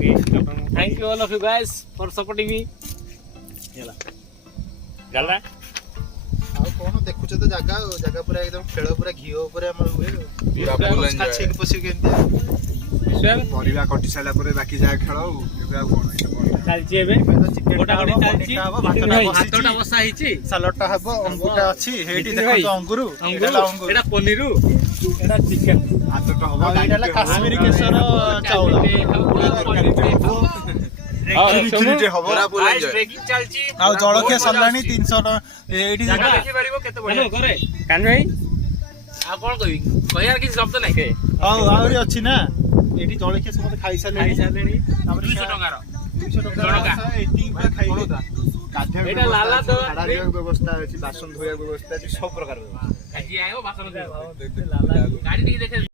Okay. Thank you all of you guys for supporting me. ହେଲା ଗଲା ଆଉ କଣ ଦେଖୁଛ ତ ଜାଗା ପୁରା एकदम ଖେଳ ପୁରା ଘିଅ ଉପରେ ଆମର ହୁଏ ପୁରା full enjoy। ଛାଛିକି ପଶିକି କେମିତି ବିଶ୍ୱାଲ ପରିବା କଟି ସାରିଲା ପରେ ବାକି ଯାହା ଖେଳ ଆଉ ଏବେ ଆଉ କଣ ଏଇଟା କଣ ଚାଲିଛି ଏବେ ଗୋଟା ଗୋଟି ଚାଲିଛି ଭାତଟା ବସା ହେଇଛି ସାଲାଡଟା ହବ ଅଙ୍ଗୁରଟା ଅଛି ହେଇଠି ଭାଇ। ଦେଖନ୍ତୁ ଅଙ୍ଗୁର ଏଟା ପନିର ଏଟା ଚିକେନ ଭାତଟା ହବ ଆଉ ଏଇଟା ହେଲା କାଶ୍ମୀରୀ କେଶର ଚାଉଳ ଖିରିଟେ ହବ ପୁରା full ଗାଇସ୍ enjoy। ବ୍ରେକିଂ ଚାଲିଛି ଆଉ ଜଳଖିଆ ସରିଲାଣି 300 ଟଙ୍କା ଏଇଠି ଜାଗା ଦେଖି ପାରିବ କେତେ ବଢିଆ ଘରେ କାନ ଭାଇ ଆଉ କଣ କହିବି କହିବାର କିଛି ଶବ୍ଦ ନାହିଁ ଆଉ ଆହୁରି ଅଛି ନା ଏଇଠି ଜଳଖିଆ ସମସ୍ତେ ଖାଇସାରିଲେଣି ଖାଇସାରିଲେଣି ତାପରେ 200 ଟଙ୍କାର 200 ଟଙ୍କା ଜଣକା। ଏଇଠି ପୁରା ଖାଇବେ ଏଇଟା ଲାଲା ତ ଗାଧେଇବାକୁ ବ୍ୟବସ୍ଥା ଅଛି ବାସନ ଧୋଇବାକୁ ବ୍ୟବସ୍ଥା ଅଛି ସବୁ ପ୍ରକାର ବ୍ୟବସ୍ଥା ଆଜି ଆଇବ ବାସନ ଧୋଇବ ଗାଡି ଟିକେ ଦେଖେ